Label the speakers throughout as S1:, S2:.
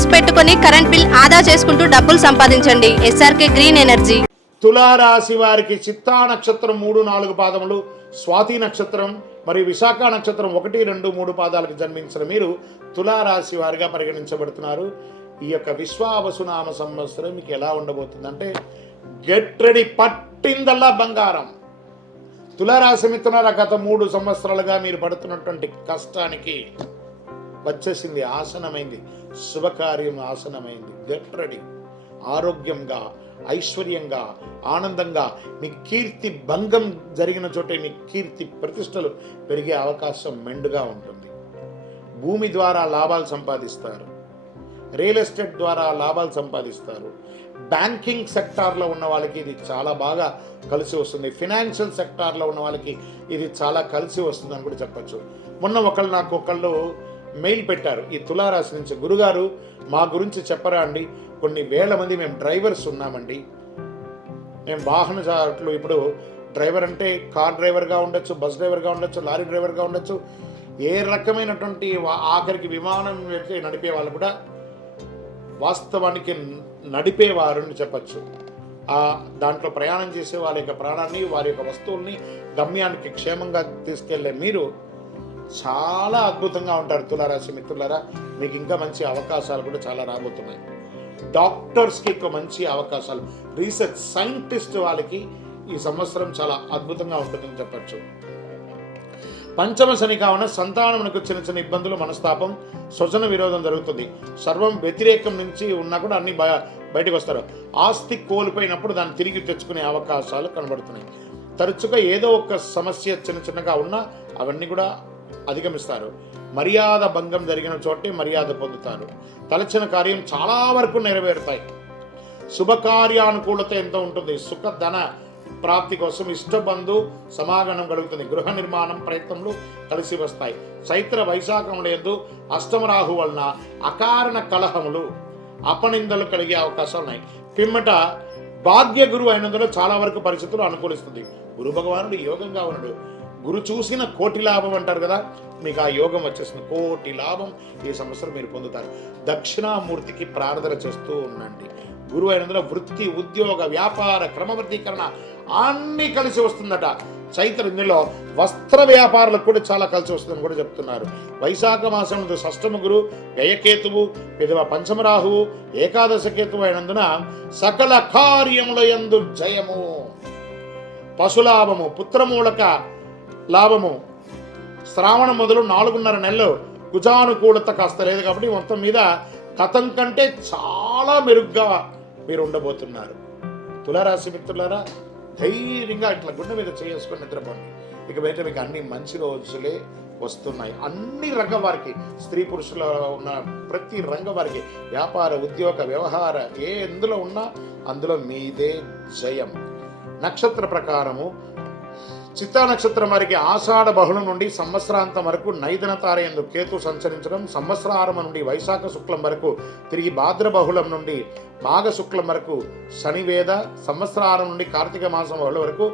S1: Panels పెట్టుకుని current bill ఆదా చేసుకుంటూ డబ్బులు సంపాదించండి. SRK Green Energy.
S2: తులారాశి వారికి చిత్తా నక్షత్రం మూడు నాలుగు పాదములు స్వాతి నక్షత్రం మరియు విశాఖ నక్షత్రం ఒకటి రెండు మూడు పాదాలకు జన్మించిన మీరు తులారాశి వారిగా పరిగణించబడుతున్నారు. ఈ యొక్క విశ్వావసునామ సంవత్సరం మీకు ఎలా ఉండబోతుందంటే గెట్ రెడీ పట్టిందల్లా బంగారం. తులారాశి మిత్రులారా గత మూడు సంవత్సరాలుగా మీరు పడుతున్నటువంటి కష్టానికి వచ్చేసింది ఆసనమైంది. శుభకార్యం ఆసనమైంది. Get ready. ఆరోగ్యంగా ఐశ్వర్యంగా ఆనందంగా మీ కీర్తి భంగం జరిగిన చోటే మీ కీర్తి ప్రతిష్టలు పెరిగే అవకాశం మెండుగా ఉంటుంది. భూమి ద్వారా లాభాలు సంపాదిస్తారు. రియల్ ఎస్టేట్ ద్వారా లాభాలు సంపాదిస్తారు. బ్యాంకింగ్ సెక్టార్లో ఉన్న వాళ్ళకి ఇది చాలా బాగా కలిసి వస్తుంది. ఫినాన్షియల్ సెక్టార్లో ఉన్న వాళ్ళకి ఇది చాలా కలిసి వస్తుంది అని కూడా చెప్పచ్చు. మొన్న ఒకళ్ళు నాకు ఒకళ్ళు మెయిల్ పెట్టారు. ఈ తులారాశి నుంచి గురుగారు మా గురించి చెప్పరా అండి? కొన్ని వేల మంది మేము డ్రైవర్స్ ఉన్నామండి. మేము వాహనదారులు ఇప్పుడు డ్రైవర్ అంటే కార్ డ్రైవర్గా ఉండొచ్చు బస్ డ్రైవర్గా ఉండొచ్చు లారీ డ్రైవర్గా ఉండొచ్చు. ఏ రకమైనటువంటి ఆఖరికి విమానం నడిపే వాళ్ళు కూడా వాస్తవానికి నడిపేవారు అని చెప్పచ్చు. దాంట్లో ప్రయాణం చేసే వారి యొక్క ప్రాణాన్ని వారి యొక్క వస్తువుల్ని గమ్యానికి క్షేమంగా తీసుకెళ్ళే మీరు చాలా అద్భుతంగా ఉంటారు తులారాశి మిత్రులారా. మీకు ఇంకా మంచి అవకాశాలు కూడా చాలా రాబోతున్నాయి. డాక్టర్స్కి ఎక్కువ మంచి అవకాశాలు. రీసెర్చ్ సైంటిస్ట్ వాళ్ళకి ఈ సంవత్సరం చాలా అద్భుతంగా ఉంటుందని చెప్పచ్చు. పంచమ శని కావున సంతానమునకు చిన్న చిన్న ఇబ్బందులు మనస్తాపం స్వజన విరోధం జరుగుతుంది. సర్వం వ్యతిరేకం నుంచి ఉన్నా కూడా అన్ని బయ బయటకు వస్తారు. ఆస్తి కోల్పోయినప్పుడు దాన్ని తిరిగి తెచ్చుకునే అవకాశాలు కనబడుతున్నాయి. తరచుగా ఏదో ఒక సమస్య చిన్న చిన్నగా ఉన్నా అవన్నీ కూడా అధిగమిస్తారు. మర్యాద భంగం జరిగిన చోటే మర్యాద పొందుతారు. తలచిన కార్యం చాలా వరకు నెరవేరుతాయి. శుభకార్యానుకూలత ఎంత ఉంటుంది. సుఖ ధన ప్రాప్తి కోసం ఇష్టబంధు సమాగమనం కలుగుతుంది. గృహ నిర్మాణం ప్రయత్నములు కలిసి వస్తాయి. చైత్ర వైశాఖముల లేదు అష్టమరాహు వలన అకారణ కలహములు అపనిందలు కలిగే అవకాశాలు ఉన్నాయి. పిమ్మట భాగ్య గురువు అయినందులో చాలా వరకు పరిస్థితులు అనుకూలిస్తుంది. గురు భగవానుడు యోగంగా ఉన్నాడు. గురు చూసిన కోటి లాభం అంటారు కదా మీకు ఆ యోగం వచ్చేసిన కోటి లాభం ఈ సంవత్సరం మీరు పొందుతారు. దక్షిణామూర్తికి ప్రార్థన చేస్తూ ఉండండి. గురువు అయినందున వృత్తి ఉద్యోగ వ్యాపార క్రమబద్ధీకరణ అన్నీ కలిసి వస్తుందట. చైత్ర ఇందులో వస్త్ర వ్యాపారులకు కూడా చాలా కలిసి వస్తుందని కూడా చెప్తున్నారు. వైశాఖ మాసం షష్టమ గురు వ్యయకేతువు విధవ పంచమరాహువు ఏకాదశ కేతువు అయినందున సకల కార్యముల యందు జయము. పశులాభము పుత్రమూలక లాభము. శ్రావణ మొదలు నాలుగున్నర నెలలు కుజానుకూలత కాస్త లేదు కాబట్టి మొత్తం మీద కథం కంటే చాలా మెరుగ్గా మీరు ఉండబోతున్నారు తులారాశి మిత్రులారా ధైర్యంగా ఇట్లా గుండె మీద చేసుకొని నిద్రపోండి. ఇక బయట మీకు అన్ని మంచి రోజులే వస్తున్నాయి. అన్ని రంగం వారికి స్త్రీ పురుషుల ఉన్న ప్రతి రంగం వారికి వ్యాపార ఉద్యోగ వ్యవహార ఏ ఎందులో ఉన్నా అందులో మీదే జయం. నక్షత్ర ప్రకారము చిత్తా నక్షత్రం వారికి ఆషాఢ బహుళం నుండి సంవత్సరాంతం వరకు నైదన తారయందు కేతు సంచరించడం సంవత్సరారంభం నుండి వైశాఖ శుక్లం వరకు తిరిగి భాద్ర బహుళం నుండి మాఘ శుక్లం వరకు శనివేద సంవత్సరారం నుండి కార్తీక మాసం బహుళ వరకు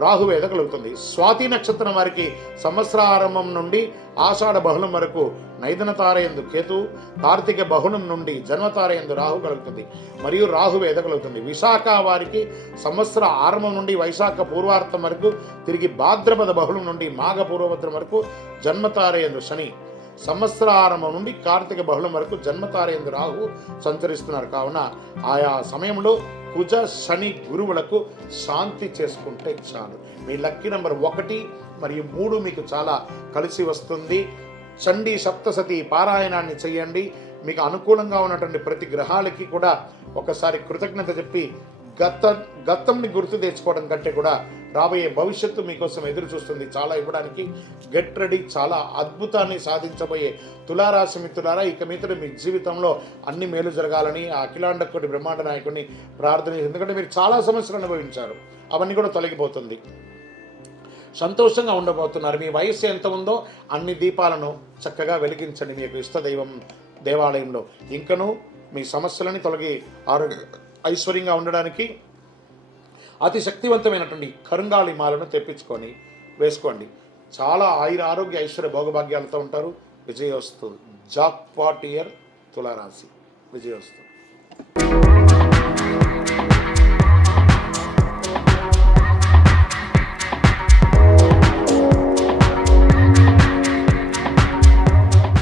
S2: రాహువేద కలుగుతుంది స్వాతి నక్షత్రం వారికి సంవత్సరారంభం నుండి ఆషాఢ బహుళం వరకు నైదన తారయందు కేతు కార్తీక బహుళం నుండి జన్మతారయందు రాహు కలుగుతుంది. మరియు రాహువేద కలుగుతుంది విశాఖ వారికి సంవత్సర ఆరంభం నుండి వైశాఖ పూర్వార్థం వరకు తిరిగి భాద్రపద బహుళం నుండి మాఘ పూర్వభద్రం వరకు జన్మతారయందు శని. సంవత్సరారంభం నుండి కార్తీక బహుళం వరకు జన్మతారయందు రాహు సంచరిస్తున్నారు. కావున ఆయా సమయంలో కుజ శని గురువులకు శాంతి చేసుకుంటే చాలు. మీ లక్కీ నెంబర్ ఒకటి మరియు మూడు మీకు చాలా కలిసి వస్తుంది. చండీ సప్తసతి పారాయణాన్ని చేయండి. మీకు అనుకూలంగా ఉన్నటువంటి ప్రతి గ్రహాలకి కూడా ఒకసారి కృతజ్ఞత చెప్పి గత గతంని గుర్తు తెచ్చుకోవడం కంటే కూడా రాబోయే భవిష్యత్తు మీకోసం ఎదురు చూస్తుంది చాలా ఇవ్వడానికి గెట్ రెడీ చాలా అద్భుతాన్ని సాధించబోయే తులారాశి మిత్రులారా ఇక మీదట మీ జీవితంలో అన్ని మేలు జరగాలని ఆ అఖిలాండ బ్రహ్మాండ నాయకుడిని ప్రార్థన ఎందుకంటే మీరు చాలా సమస్యలు అనుభవించారు. అవన్నీ కూడా తొలగిపోతుంది. సంతోషంగా ఉండబోతున్నారు. మీ వయస్సు ఎంత ఉందో అన్ని దీపాలను చక్కగా వెలిగించండి. మీ యొక్క ఇష్టదైవం దేవాలయంలో. ఇంకనూ మీ సమస్యలని తొలగి ఆరోగ్య ఐశ్వర్యంగా ఉండడానికి అతి శక్తివంతమైనటువంటి కరుంగాళి మాలను తెప్పించుకొని వేసుకోండి. చాలా ఆయుర ఆరోగ్య ఐశ్వర్య భోగభాగ్యాలతో ఉంటారు. విజయోస్తు జాక్ పాట్ ఇయర్ తులారాశి. విజయోస్తు.